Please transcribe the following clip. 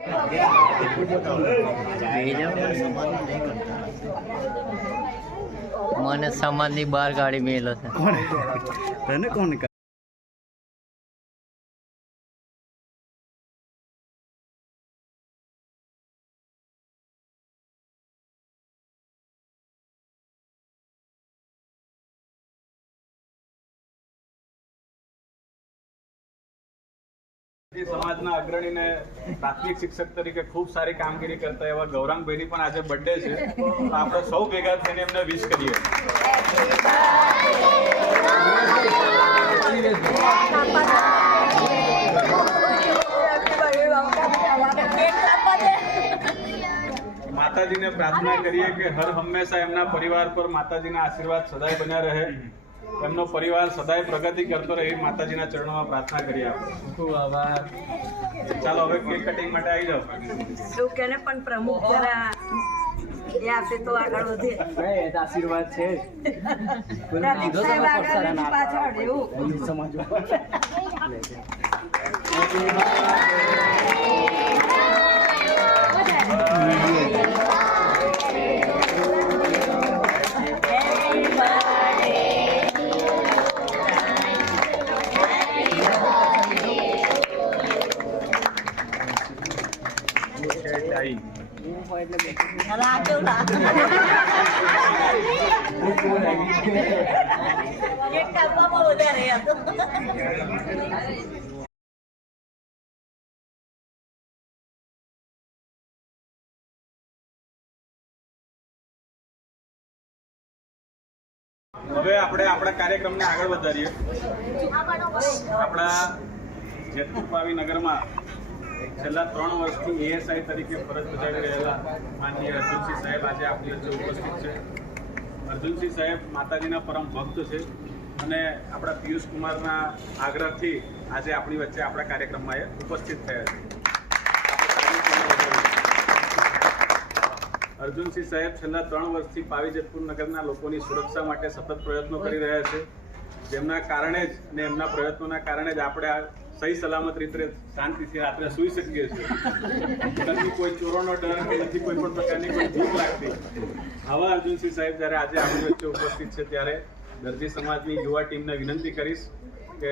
મને સમાજની બહાર ગાડી મેલો છે. તને કોણ સમાજના અગ્રણીને પ્રાથમિક શિક્ષક તરીકે ખૂબ સારી કામગીરી કરતા એવા ગૌરાંગભાઈની પણ આજે બર્થડે છે, તો આપણે સૌ ભેગા થઈને એમને વિશ કરીએ. માતાજીને પ્રાર્થના કરીએ કે હર હંમેશા એમના પરિવાર પર માતાજીના આશીર્વાદ સદાય બન્યા રહે, એમનો પરિવાર સદાય પ્રગતિ કરતો રહે એવી માતાજીના ચરણોમાં પ્રાર્થના કરીએ. આપણે ખૂબ આભાર. ચાલો હવે કેક કટિંગ માટે આવી જાઓ. શું કે પણ પ્રમુખ જરા એ આપે તો આગળ વધે. આશીર્વાદ છે પ્રદીપ સાહેબ આગળ પાછળ એવું સમાજમાં. હવે આપણે આપણા કાર્યક્રમને આગળ વધારીએ. આપણા જેતપુર પાવી નગરમાં છેલ્લા 3 વર્ષથી એએસઆઈ તરીકે ફરજ બજાવી રહેલા માનનીય અર્જુનસિંહ સાહેબ આજે આપણી વચ્ચે ઉપસ્થિત છે. અર્જુનસિંહ સાહેબ માતાજીના પરમ ભક્ત છે અને આપણા પિયુષ કુમારના આગ્રહથી આજે આપણી વચ્ચે આપણા કાર્યક્રમમાં એ ઉપસ્થિત થયા છે. અર્જુનસિંહ સાહેબ છેલ્લા 3 વર્ષથી પાવી જેતપુર નગરના લોકોની સુરક્ષા માટે સતત પ્રયત્નો કરી રહ્યા છે, જેમના કારણે જ અને એમના પ્રયત્નોના કારણે જ આપણે સહી સલામત રીતે શાંતિથી રાત્રે સૂઈ શકીએ છીએ. નથી કોઈ ચોરોનો ડર કે નથી કોઈ પણ પ્રકારની કોઈ ભૂખ લાગતી. આવા અર્જુનસિંહ સાહેબ જ્યારે આજે આપણી વચ્ચે ઉપસ્થિત છે ત્યારે દરજી સમાજની યુવા ટીમને વિનંતી કરીશ કે